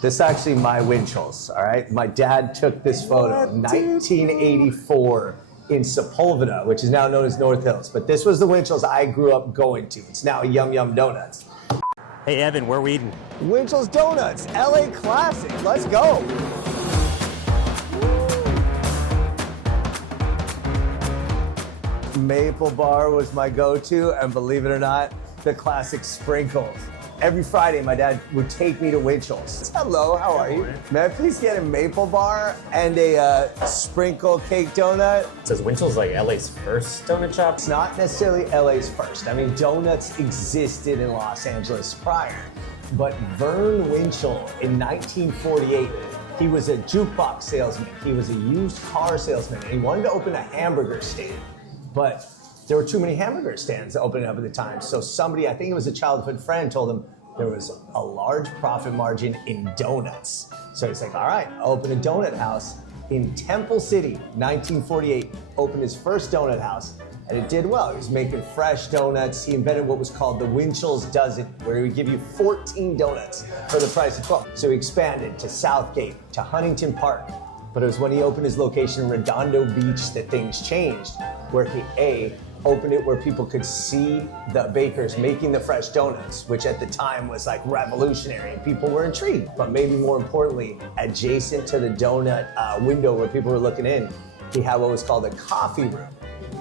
This is actually my Winchells, all right? My dad took this photo in 1984 in Sepulveda, which is now known as North Hills. But this was the Winchells I grew up going to. It's now Yum Yum Donuts. Hey, Evan, where are we eating? Winchells Donuts, LA classic. Let's go. Maple bar was my go-to, and believe it or not, the classic sprinkles. Every Friday, my dad would take me to Winchells. Hello, how are you? May I please get a maple bar and a sprinkle cake donut? Says Winchell's like LA's first donut shop? It's not necessarily LA's first. I mean, donuts existed in Los Angeles prior, but Verne Winchell in 1948, he was a jukebox salesman. He was a used car salesman, and he wanted to open a hamburger stand, but there were too many hamburger stands opening up at the time. So somebody, I think it was a childhood friend, told him there was a large profit margin in donuts. So he's like, all right, I'll open a donut house in Temple City, 1948, opened his first donut house, and it did well. He was making fresh donuts. He invented what was called the Winchell's Dozen, where he would give you 14 donuts for the price of 12. So he expanded to Southgate, to Huntington Park. But it was when he opened his location in Redondo Beach that things changed, where he, opened it where people could see the bakers making the fresh donuts, which at the time was like revolutionary and people were intrigued. But maybe more importantly, adjacent to the donut window where people were looking in, he had what was called a coffee room.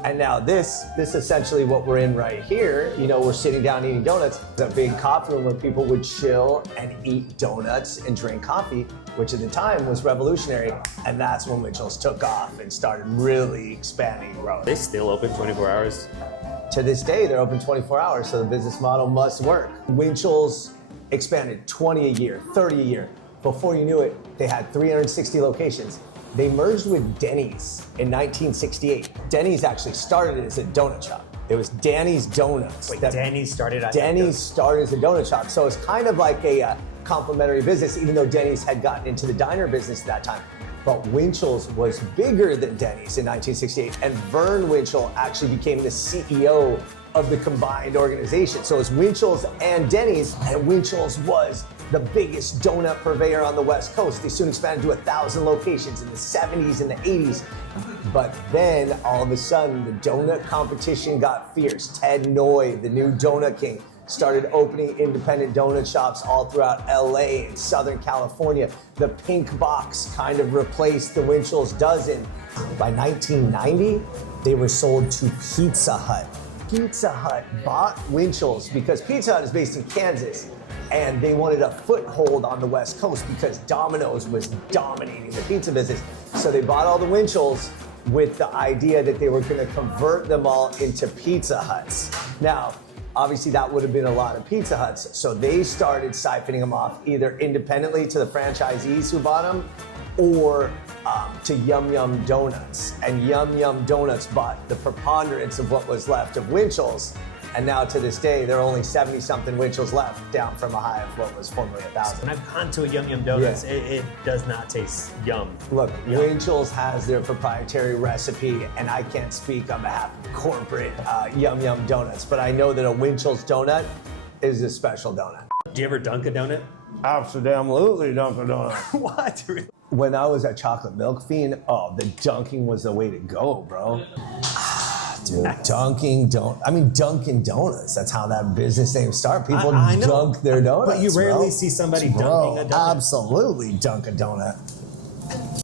And now this essentially what we're in right here, you know, we're sitting down eating donuts. It's a big coffee room where people would chill and eat donuts and drink coffee, which at the time was revolutionary. And that's when Winchells took off and started really expanding and growing. They still open 24 hours? To this day, they're open 24 hours, so the business model must work. Winchells expanded 20 a year, 30 a year. Before you knew it, they had 360 locations. They merged with Denny's in 1968. Denny's actually started as a donut shop. It was Danny's Donuts. Wait, Denny's started as Denny's started as a donut shop. So it's kind of like a complementary business, even though Denny's had gotten into the diner business at that time. But Winchells was bigger than Denny's in 1968, and Verne Winchell actually became the CEO of the combined organization. So it's Winchells and Denny's, and Winchells was the biggest donut purveyor on the West Coast. They soon expanded to 1,000 locations in the 70s and the 80s. But then all of a sudden, the donut competition got fierce. Ted Noy, the new donut king, started opening independent donut shops all throughout LA and Southern California. The pink box kind of replaced the Winchells Dozen. By 1990, they were sold to Pizza Hut. Pizza Hut bought Winchells because Pizza Hut is based in Kansas, and they wanted a foothold on the West Coast because Domino's was dominating the pizza business. So they bought all the Winchells with the idea that they were going to convert them all into Pizza Huts. Now, obviously that would have been a lot of Pizza Huts, so they started siphoning them off either independently to the franchisees who bought them or to Yum Yum Donuts. And Yum Yum Donuts bought the preponderance of what was left of Winchells. And now to this day, there are only 70-something Winchells left, down from a high of what was formerly 1,000. When I've gone to a Yum Yum Donuts, it does not taste yum. Look, Winchells has their proprietary recipe, and I can't speak on behalf of corporate Yum Yum Donuts, but I know that a Winchells donut is a special donut. Do you ever dunk a donut? Absolutely dunk a donut. What? When I was a chocolate milk fiend, the dunking was the way to go, bro. Dude, Dunkin' Donuts. That's how that business name started. People dunk their donuts. But you rarely see somebody dunking a donut. Absolutely dunk a donut.